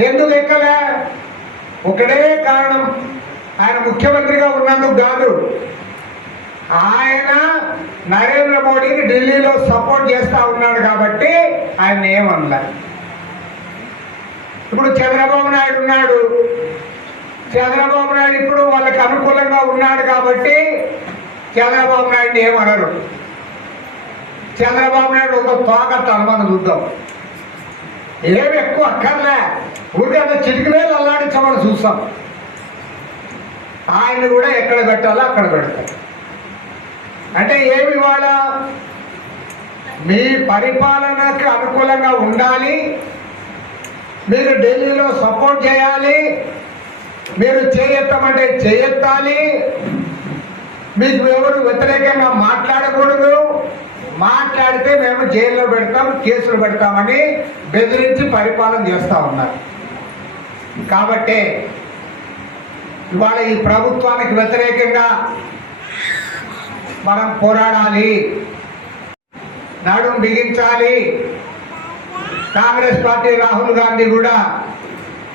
ఎందుకు ఎక్కలే? ఒకటే కారణం. ఆయన ముఖ్యమంత్రిగా ఉన్నందుకు కాదు. ఆయన నరేంద్ర మోడీని ఢిల్లీలో సపోర్ట్ చేస్తూ ఉన్నాడు కాబట్టి ఆయన ఏమనలే ఇప్పుడు చంద్రబాబు నాయుడు ఉన్నాడు. చంద్రబాబు నాయుడు ఇప్పుడు వాళ్ళకి అనుకూలంగా ఉన్నాడు కాబట్టి చంద్రబాబు నాయుడు ఏమనరు చంద్రబాబు నాయుడు ఒక తోక తలమని చూద్దాం. ఏమి ఎక్కువ అక్కర్లే. ఊరికే చిటికలే అల్లాడించమని చూస్తాం. ఆయన కూడా ఎక్కడ పెట్టాలో అక్కడ పెడతాం. అంటే ఏమి ఇవాళ? మీ పరిపాలనకు అనుకూలంగా ఉండాలి. మీరు ఢిల్లీలో సపోర్ట్ చేయాలి. మీరు చేయెత్తమంటే చేయెత్తాలి. మీకు ఎవరు వ్యతిరేకంగా మాట్లాడకూడదు. మాట్లాడితే మేము జైల్లో పెడతాం కేసులు పెడతామని బెదిరించి పరిపాలన చేస్తూ ఉన్నారు. కాబట్టే ఇవాళ ఈ ప్రభుత్వానికి వ్యతిరేకంగా మనం పోరాడాలి. నడుం బిగించాలి. కాంగ్రెస్ పార్టీ రాహుల్ గాంధీ కూడా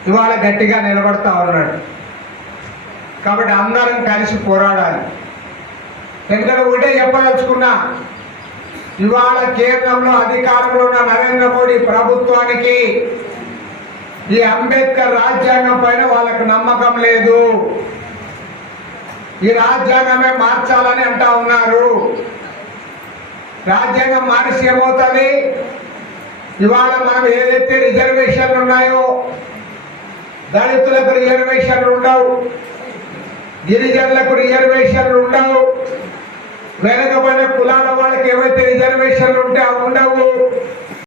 ఇవాళ గట్టిగా నిలబడతా ఉన్నాడు. కాబట్టి అందరం కలిసి పోరాడాలి. ఎందుకంటే ఒకటే చెప్పదలుచుకున్నా ఇవాళ కేంద్రంలో అధికారంలో ఉన్న నరేంద్ర మోడీ ప్రభుత్వానికి ఈ అంబేద్కర్ రాజ్యాంగం పైన వాళ్ళకు నమ్మకం లేదు. ఈ రాజ్యాంగమే మార్చాలని అంటా ఉన్నారు. రాజ్యాంగం మార్చి ఏమవుతుంది? ఇవాళ మనం ఏదైతే రిజర్వేషన్లు ఉన్నాయో దళితులకు రిజర్వేషన్లు ఉండవు గిరిజనులకు రిజర్వేషన్లు ఉండవు వెనకబడిన కులాల వాళ్ళకి ఏవైతే రిజర్వేషన్లు ఉంటే అవి ఉండవు.